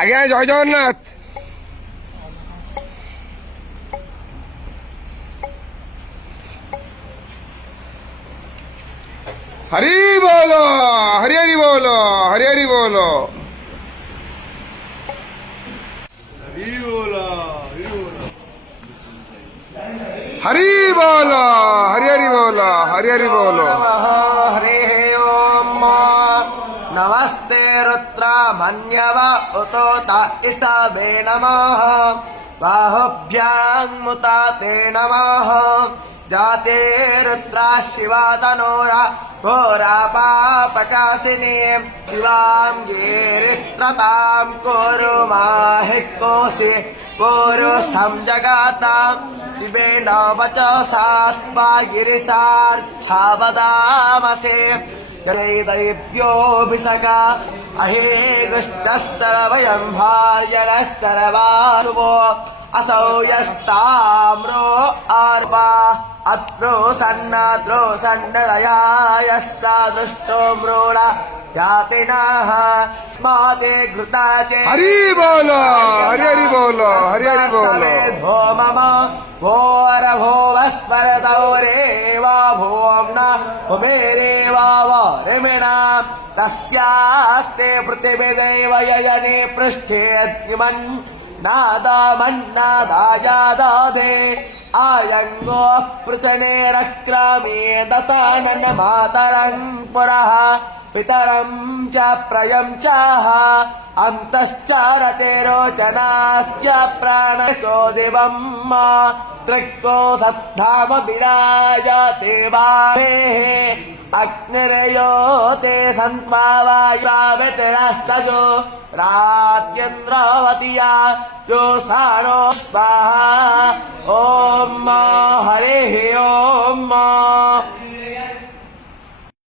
আজ্ঞা জয় জগন্নাথ। हरी बोलो, हरि हरि बोलो, हरि हरि बोलो, हरि बोला, हरि बोलो, हरि हरि बोलो, हरि हरि बोलो। हरे ओम नमस्ते रुद्र मन्यव उतोत इसवे नमः बाहुभ्यां मुताते नमः जाते रुद्रा शिवा तनोरा घोरा पापकाशिनी शिवां गिरित्रतां कुरु माहिकोसि कुरु संजगातां शिवेन वचसात्मा गिरिसार्च्छावदामसे दैव्योऽभिषका अहेगुष्टस्तरवयं भार्यरस्तरवारुवो असौ यस्ताम्रो अर्वा अत्रो सन्नदया यस्ता दृष्टो मृळ यातिनः स्माते घृता चे हरि बोलो, हरि हरि बोलो, हरि हरि बोलो। भो मम भोरभोवस्वरतोरेवा भोम्ना भूमिरेवा वरिमिणा तस्यास्ते पृथिवीदैव यजने पृष्ठे द्युमन् नादामन्नादायादाधे आयङ्गो पृथने रक्रामे दशानन मातरं पुरः पितरं च प्रयं चाह अन्तश्चारते रोचनास्य प्राणसो दिवं त्रिक्को सद्धाम विराजते वामेः अग्निर्यो ते सन्त्वावायुरावितरस्तजो रात्यन्द्रावतीया यो सानो स्वाहा। ओम हरिः ओम।